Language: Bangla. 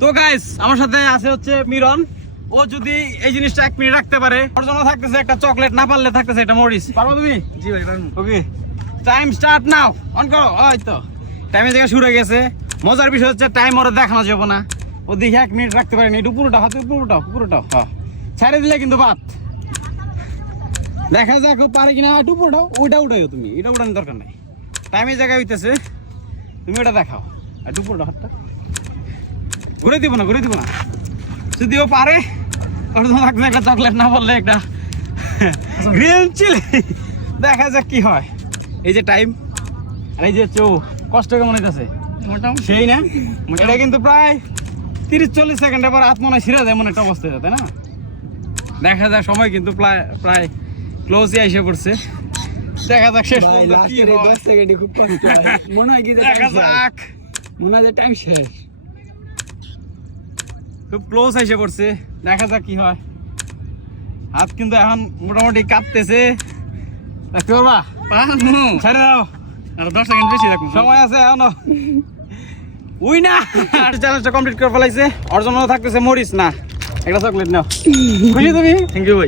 তো গাইস আমার সাথে আছে হচ্ছে মিরন। ও যদি এই জিনিসটা 1 মিনিট রাখতে পারে, ওর জন্য থাকতেছে একটা চকলেট, না পারলে থাকতেছে একটা মরিচ। পারবো তুমি? জি ভাই পারবো। ওকে, টাইম স্টার্ট নাও। অন করো। ওই তো টাইমের জায়গা শুরু হয়ে গেছে। মজার বিষয় হচ্ছে টাইম ওরা দেখানো যাবে না। ও দেখে 1 মিনিট রাখতে পারেনি। একটু পুরোটা হাতে, পুরোটা হ্যাঁ ছেড়ে দিলে কিন্তু বাদ। দেখা যাক ও পারে কিনা। একটু পুরোটাও, ওইটা উঠাইও তুমি, এটা উঠানোর দরকার নাই। টাইমের জায়গায় হইতেছে, তুমি ওটা দেখাও। একটু পুরোটা হাতটা ঘুরে দিব না, যদি ও পারে ওর জন্য থাকবে একটা চকলেট, না বললে একটা গ্রিল চিলি। দেখা যাক কি হয়। এই যে টাইম আর এই যে কষ্ট কেমন হইতেছে মোটামুটি সেই না? এটা কিন্তু প্রায় 30-40 সেকেন্ডের পর হাত মনে হয় ছিঁড়ে যায়, এমন একটা অবস্থা, তাই না? দেখা যাক, সময় কিন্তু প্রায় ক্লোজই এসে পড়ছে। দেখা যাক শেষ পর্যন্ত কি হয়। 10 সেকেন্ডে খুব কষ্ট হয়। মনে হয় কি যে দেখা যাক, মনে হয় যে টাইম শেষ। খুব ক্লোজ এসে পড়ছে। দেখা যাক কি হয়। হাত কিন্তু এখন মোটামুটি কাঁপতেছে। দেখতে পারবা? ছেড়ে দাও, আর 10 সেকেন্ড বেশি রাখুন। সময় আছে এখনো। উই না, চ্যালেঞ্জটা কমপ্লিট করে ফেলাইছে। ওর জন্য থাকতেছে মরিচ, না একটা চকলেট নাও। খুশি তুমি? থ্যাংক ইউ ভাই।